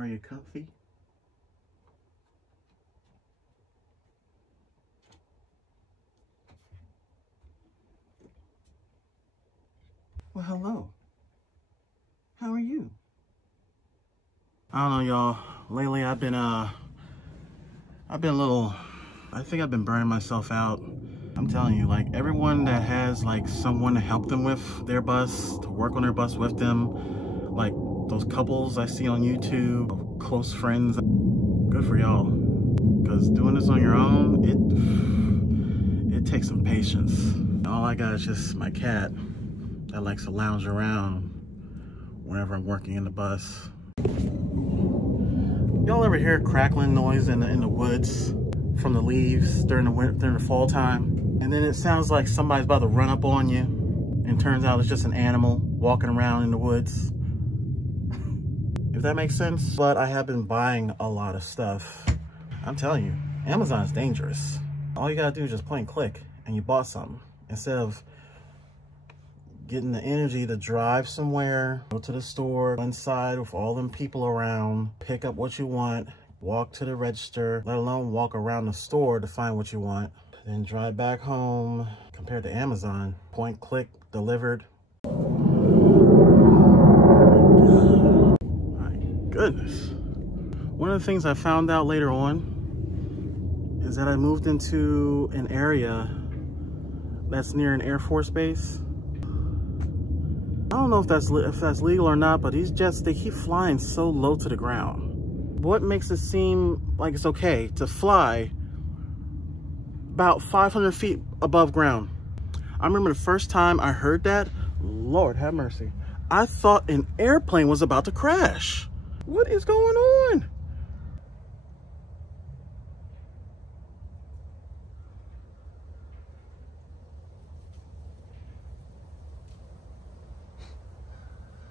Are you comfy? Well, hello. How are you? I don't know, y'all. Lately, I've been a little, I think I've been burning myself out. I'm telling you, like, everyone that has, like, someone to help them with their bus, to work on their bus with them, like, those couples I see on YouTube, close friends, good for y'all. Because doing this on your own, it takes some patience. All I got is just my cat that likes to lounge around whenever I'm working in the bus. Y'all ever hear crackling noise in the woods from the leaves during the fall time? And then it sounds like somebody's about to run up on you, and turns out it's just an animal walking around in the woods. If that makes sense. But I have been buying a lot of stuff. I'm telling you, Amazon is dangerous. All you gotta do is just point and click and you bought something. Instead of getting the energy to drive somewhere, go to the store, inside with all them people around, pick up what you want, walk to the register, let alone walk around the store to find what you want, then drive back home. Compared to Amazon, point, click, delivered. My goodness. One of the things I found out later on is that I moved into an area that's near an Air Force base. I don't know if that's legal or not, but these jets, they keep flying so low to the ground. What makes it seem like it's okay to fly about 500 feet above ground? I remember the first time I heard that, Lord have mercy, I thought an airplane was about to crash. What is going on?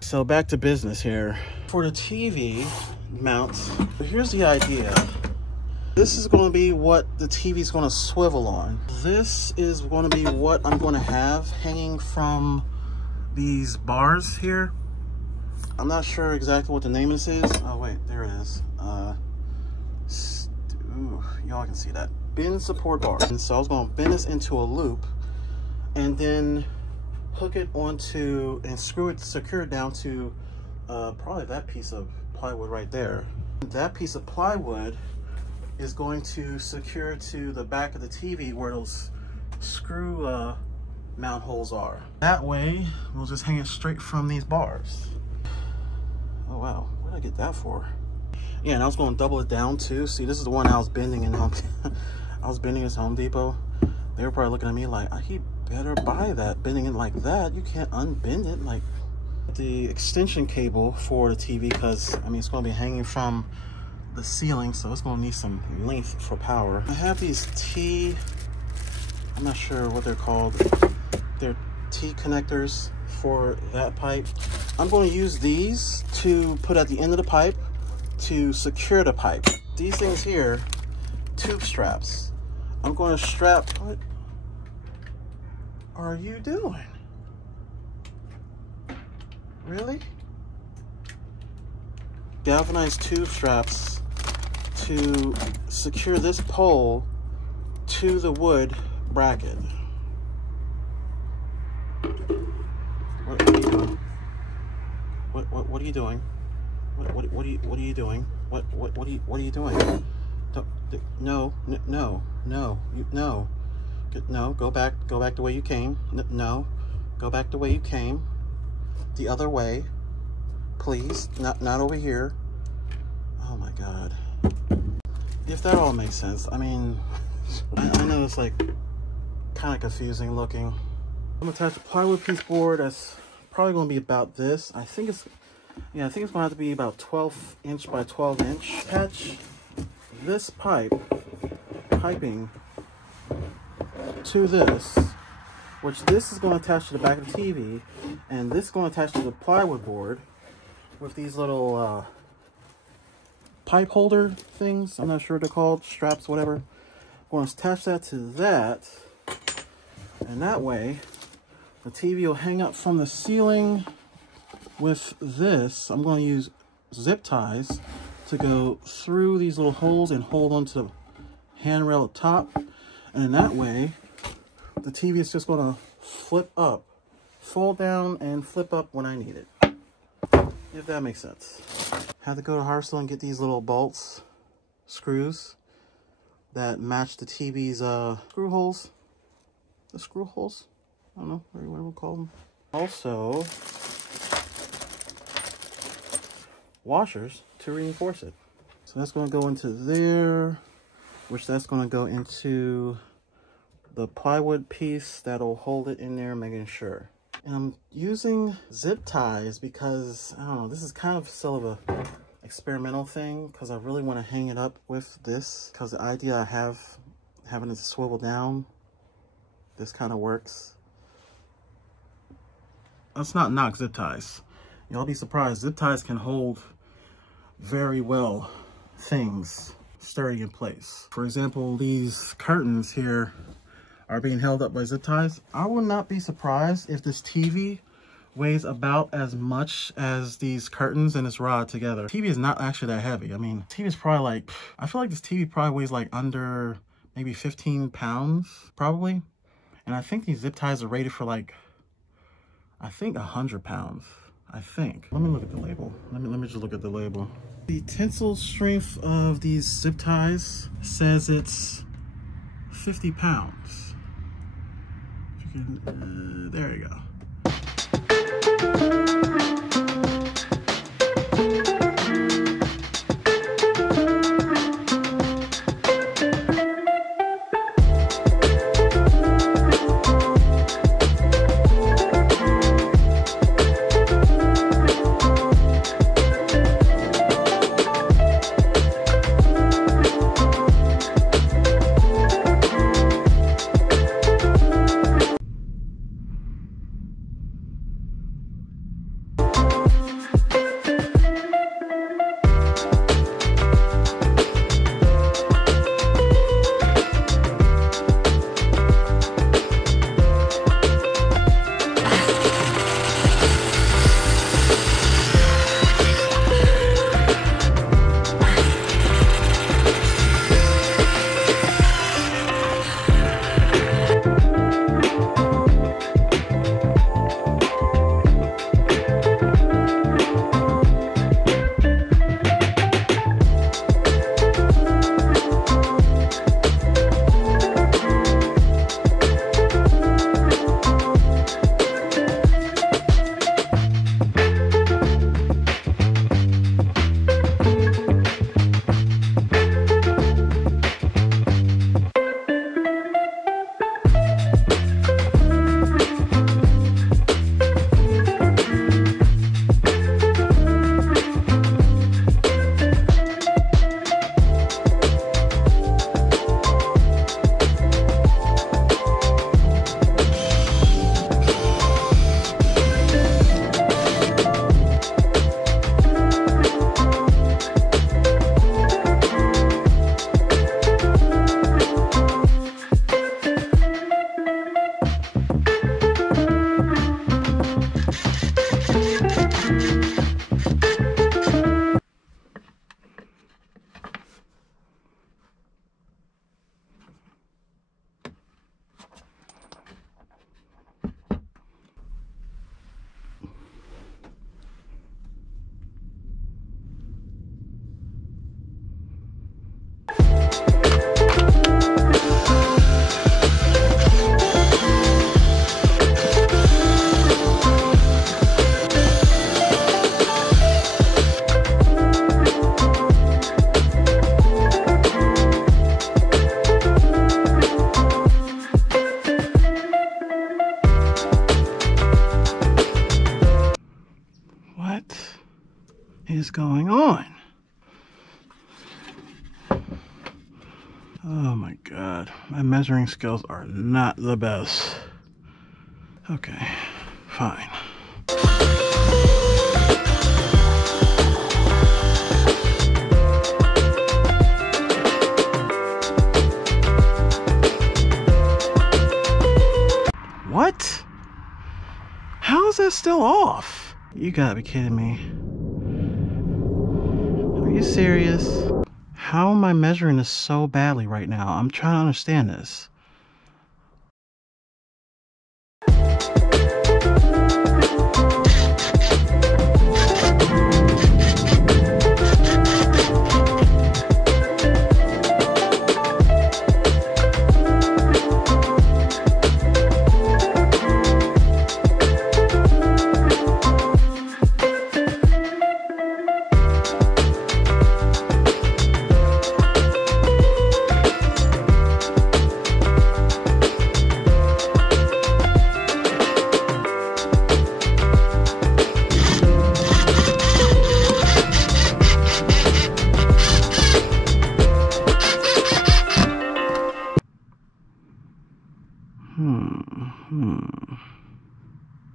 So back to business here. For the TV mounts, here's the idea. This is going to be what the TV is going to swivel on. This is going to be what I'm going to have hanging from these bars here. I'm not sure exactly what the name of this is. Oh wait, there it is. Y'all can see that. Bin support bar. And so I was going to bend this into a loop and then hook it onto and secure it down to probably that piece of plywood right there. That piece of plywood is going to secure to the back of the TV where those screw mount holes are. That way, we'll just hang it straight from these bars. Oh wow, what did I get that for? Yeah, and I was going to double it down too. See, this is the one I was bending in Home I was bending at Home Depot. They were probably looking at me like, he better buy that. Bending it like that, you can't unbend it. Like the extension cable for the TV, because I mean it's going to be hanging from the ceiling, so it's going to need some length for power. I have these I'm not sure what they're called. They're T connectors for that pipe. I'm going to use these to put at the end of the pipe to secure the pipe. These things here, tube straps. I'm going to strap. What are you doing? Really? Galvanized tube straps to secure this pole to the wood bracket. What are you doing? What are you doing? What are you doing? What are you doing? No. No, go back the way you came. No, go back the way you came. The other way, please. Not over here. Oh my God. If that all makes sense. I mean, I know it's like kind of confusing looking. I'm gonna attach a plywood piece board that's probably gonna be about this. I think it's gonna have to be about 12 inch by 12 inch. Attach this piping to this, which this is going to attach to the back of the TV, and this is going to attach to the plywood board with these little pipe holder things. I'm not sure what they're called, straps, whatever. I'm going to attach that to that, and that way the TV will hang up from the ceiling with this. I'm going to use zip ties to go through these little holes and hold onto the handrail up top. And that way, the TV is just going to flip up, fold down, and flip up when I need it. If that makes sense. Had to go to Harstall and get these little bolts, screws, that match the TV's screw holes. The screw holes? I don't know, whatever we'll call them. Also, washers to reinforce it. So that's going to go into there, which that's going to go into the plywood piece that'll hold it in there, making sure. And I'm using zip ties because, I don't know, this is kind of still of a experimental thing because I really want to hang it up with this, because the idea I have having it swivel down, this kind of works. Let's not knock zip ties. Y'all be surprised, zip ties can hold very well things sturdy in place. For example, these curtains here are being held up by zip ties. I would not be surprised if this TV weighs about as much as these curtains and this rod together. TV is not actually that heavy. I mean, TV is probably like, I feel like this TV probably weighs like under maybe 15 pounds, probably. And I think these zip ties are rated for like, I think 100 pounds, I think. Let me look at the label. Let me just look at the label. The tensile strength of these zip ties says it's 50 pounds. There you go. Is going on? Oh my god, my measuring skills are not the best. Okay, fine. What? How is that still off? You gotta be kidding me. Are you serious? How am I measuring this so badly right now? I'm trying to understand this.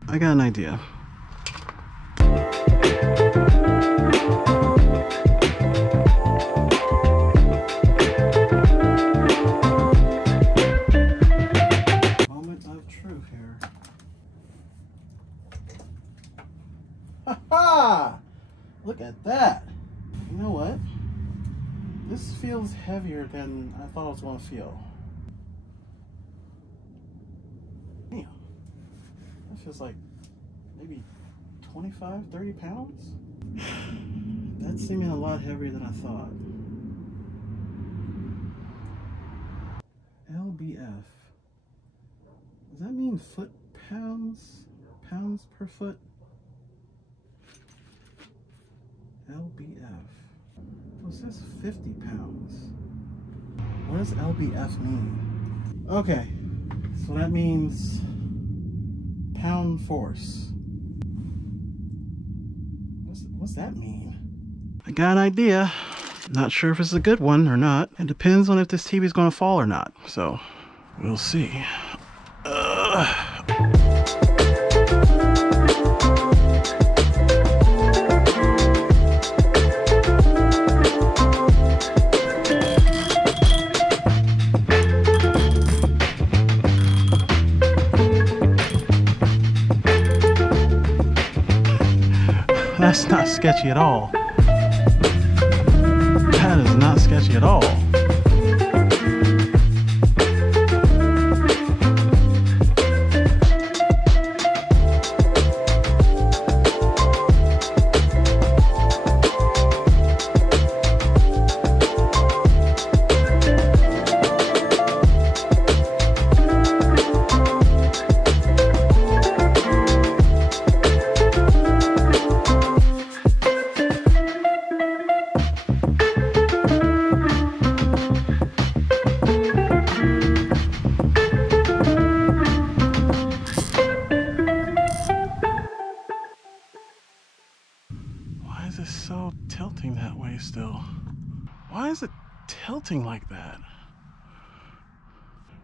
I got an idea. Moment of truth here. Ha ha! Look at that. You know what? This feels heavier than I thought it was going to feel. Damn. That feels like maybe 25, 30 pounds? That's seeming a lot heavier than I thought. LBF. Does that mean foot pounds? Pounds per foot? LBF. Well, it says 50 pounds. What does LBF mean? Okay, so that means pound force. What's that mean? I got an idea. Not sure if it's a good one or not. It depends on if this TV is going to fall or not. So, we'll see. That's not sketchy at all. That is not sketchy at all. Why is it so tilting that way still? Why is it tilting like that?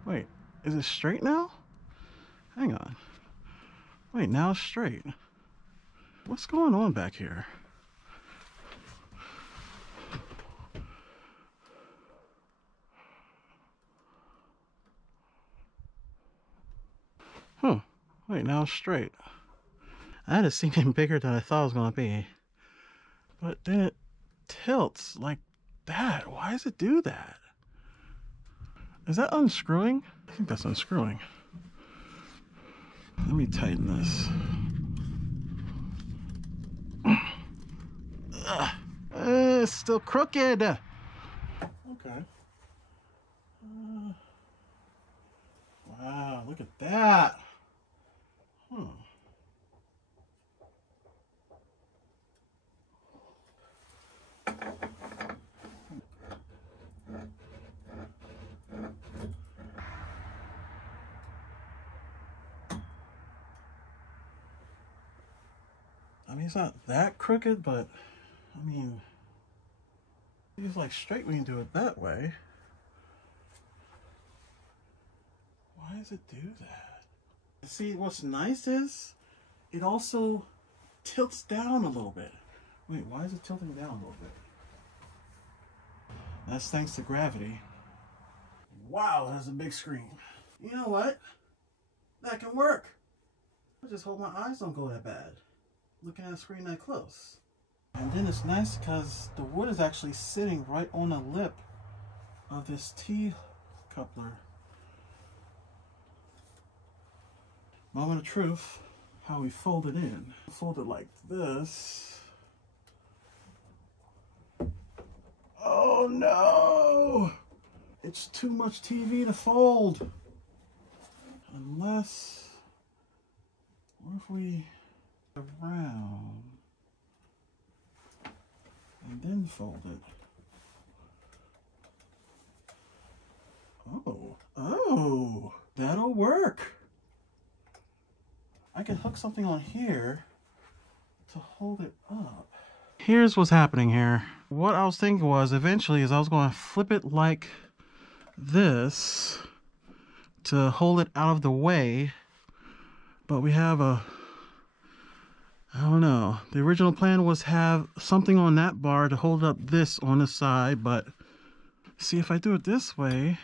Wait, is it straight now? Hang on. Wait, now it's straight. What's going on back here? Huh. Wait, now it's straight. That is seeming bigger than I thought it was going to be. But then it tilts like that. Why does it do that? Is that unscrewing? I think that's unscrewing. Let me tighten this. It's still crooked. Okay. Wow, look at that. I mean, it's not that crooked, but I mean, it's like straight when you do it that way. Why does it do that? See, what's nice is it also tilts down a little bit. Wait, why is it tilting down a little bit? That's thanks to gravity. Wow, that's a big screen. You know what? That can work. I just hope my eyes don't go that bad looking at a screen that close. And then it's nice because the wood is actually sitting right on the lip of this T coupler. Moment of truth, how we fold it in. Fold it like this. Oh no! It's too much TV to fold. Unless, what if we around and then fold it? Oh, that'll work. I can hook something on here to hold it up. Here's what's happening here. What I was thinking was eventually is I was going to flip it like this to hold it out of the way, but we have a, I don't know. The original plan was have something on that bar to hold up this on the side, but see, if I do it this way,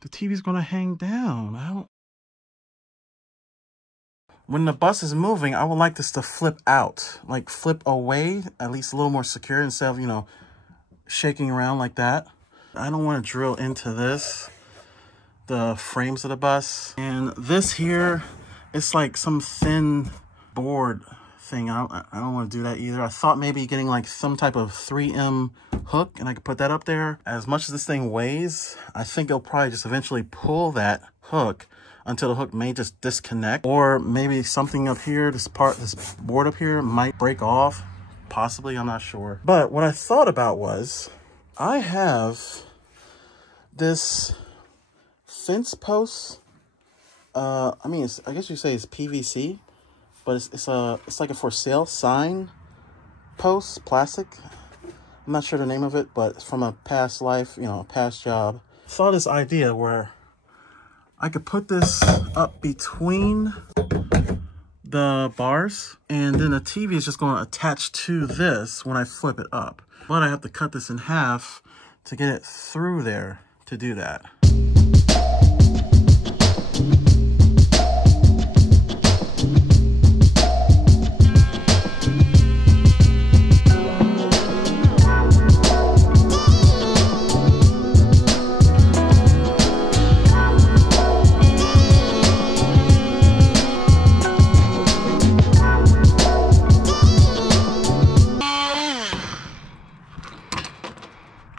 the TV's gonna hang down. When the bus is moving, I would like this to flip out, like flip away, at least a little more secure instead of, you know, shaking around like that. I don't want to drill into this, the frames of the bus. And this here, it's like some thin board thing. I don't want to do that either. I thought maybe getting like some type of 3M hook and I could put that up there. As much as this thing weighs, I think it'll probably just eventually pull that hook until the hook may just disconnect, or maybe something up here, this board up here might break off, possibly, I'm not sure. But what I thought about was, I have this fence post. I mean, I guess you say it's PVC, but it's like a for sale sign post, plastic. I'm not sure the name of it, but it's from a past life, you know, a past job. I saw this idea where I could put this up between the bars, and then the TV is just going to attach to this when I flip it up. But I have to cut this in half to get it through there to do that.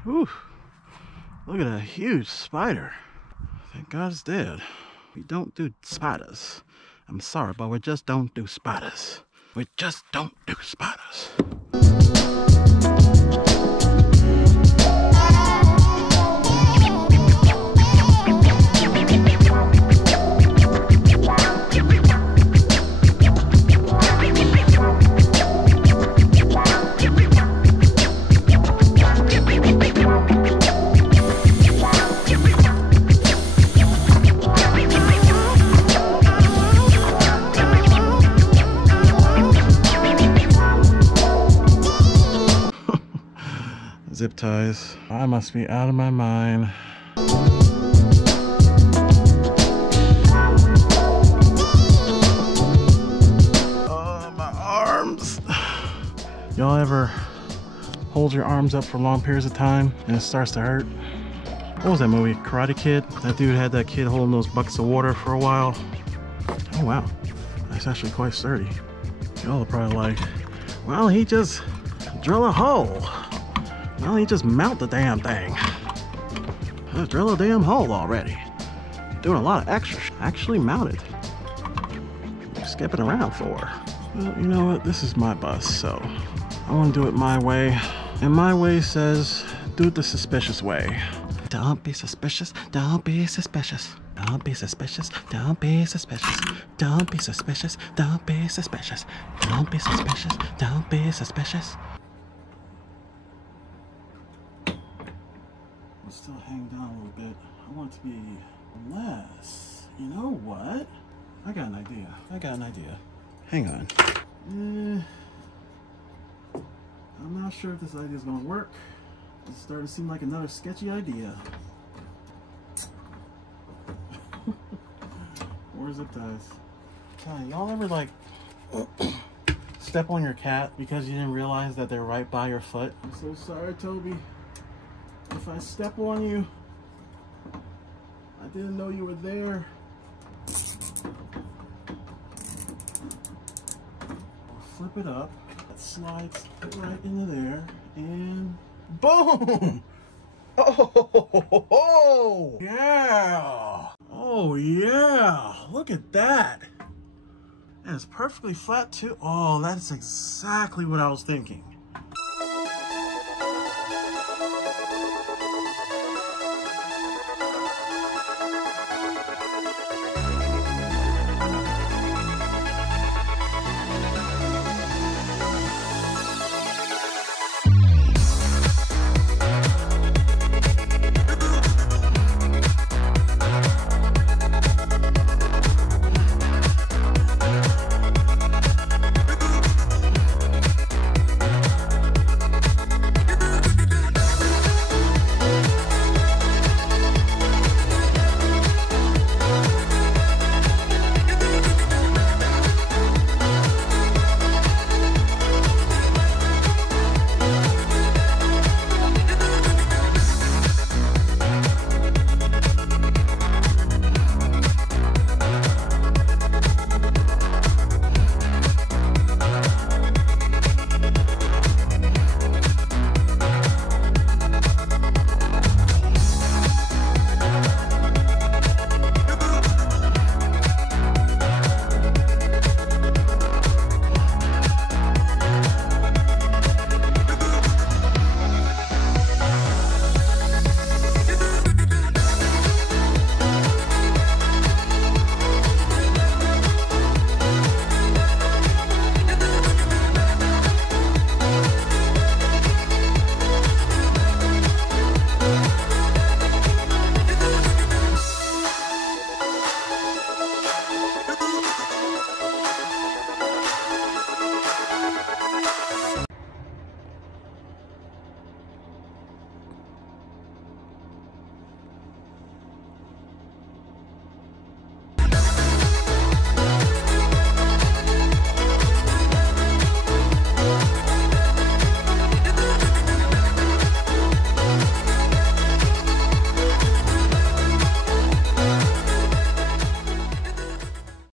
Ooh, look at that huge spider. Thank God it's dead. We don't do spiders. I'm sorry, but we just don't do spiders. We just don't do spiders. Zip ties. I must be out of my mind. Oh, my arms. Y'all ever hold your arms up for long periods of time and it starts to hurt? What was that movie? Karate Kid? That dude had that kid holding those buckets of water for a while. Oh wow, that's actually quite sturdy. Y'all are probably like, well, he just drill a hole. Well, he just mount the damn thing. Just drill a damn hole already. Doing a lot of extra. Actually mounted. Skipping around for. Well, you know what? This is my bus, so I want to do it my way. And my way says, do it the suspicious way. Don't be suspicious. Don't be suspicious. Don't be suspicious. Don't be suspicious. Don't be suspicious. Don't be suspicious. Don't be suspicious. Don't be suspicious. Still hang down a little bit. I want it to be less. You know what? I got an idea. Hang on. I'm not sure if this idea is going to work. It's starting to seem like another sketchy idea. Where's zip ties? God, y'all ever like step on your cat because you didn't realize that they're right by your foot? I'm so sorry, Toby. If I step on you, I didn't know you were there. Flip it up. That slides right into there. And boom! Oh, yeah! Oh, yeah! Look at that! And it's perfectly flat too. Oh, that's exactly what I was thinking.